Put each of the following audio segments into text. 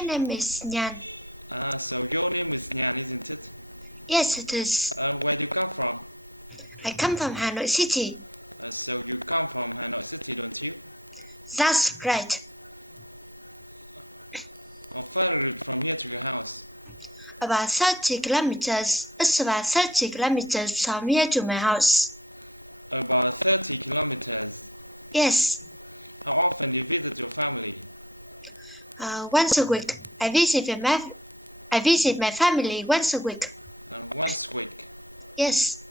My name is Nhan. Yes, it is. I come from Hanoi City. That's right. About 30 kilometers. It's about 30 kilometers from here to my house. Yes. Once a week. I visit my family once a week. Yes.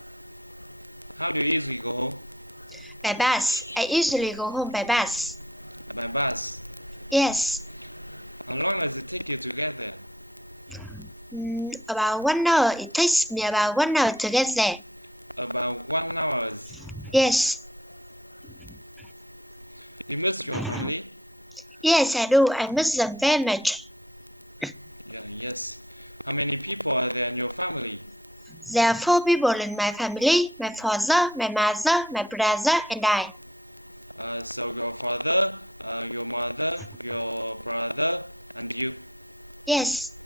By bus. I usually go home by bus. Yes. About 1 hour. It takes me about 1 hour to get there. Yes. Yes, I do. I miss them very much. There are 4 people in my family: my father, my mother, my brother, and I. Yes.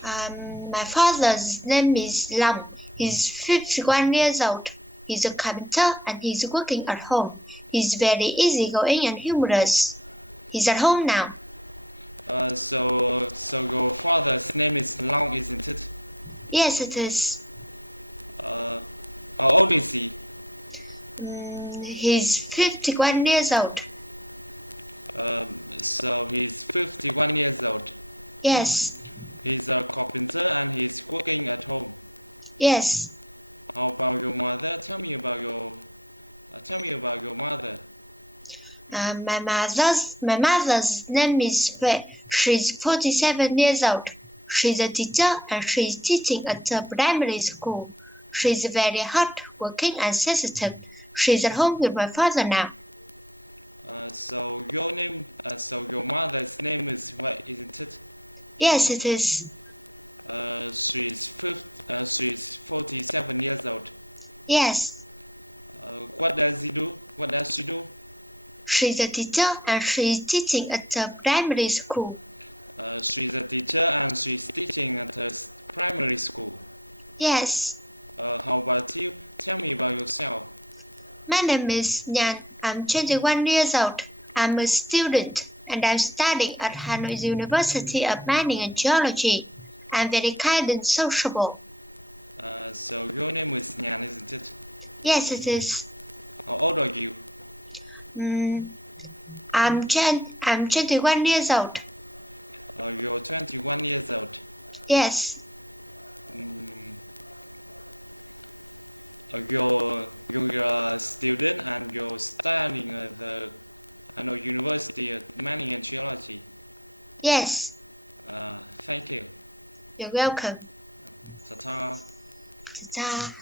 My father's name is Long. He's 51 years old. He's a carpenter and he's working at home. He's very easygoing and humorous. He's at home now. Yes, it is. He's 51 years old. Yes. Yes. My mother's name is Fei. She's 47 years old. She's a teacher and she's teaching at a primary school. She's very hard-working and sensitive. She's at home with my father now. Yes, it is. Yes. She's a teacher and she's teaching at a primary school. Yes. My name is Nhan. I'm 21 years old. I'm a student and I'm studying at Hanoi University of Mining and Geology. I'm very kind and sociable. Yes, it is. Mm, I'm 21 years old. Yes. Yes. You're welcome. Ta-ta.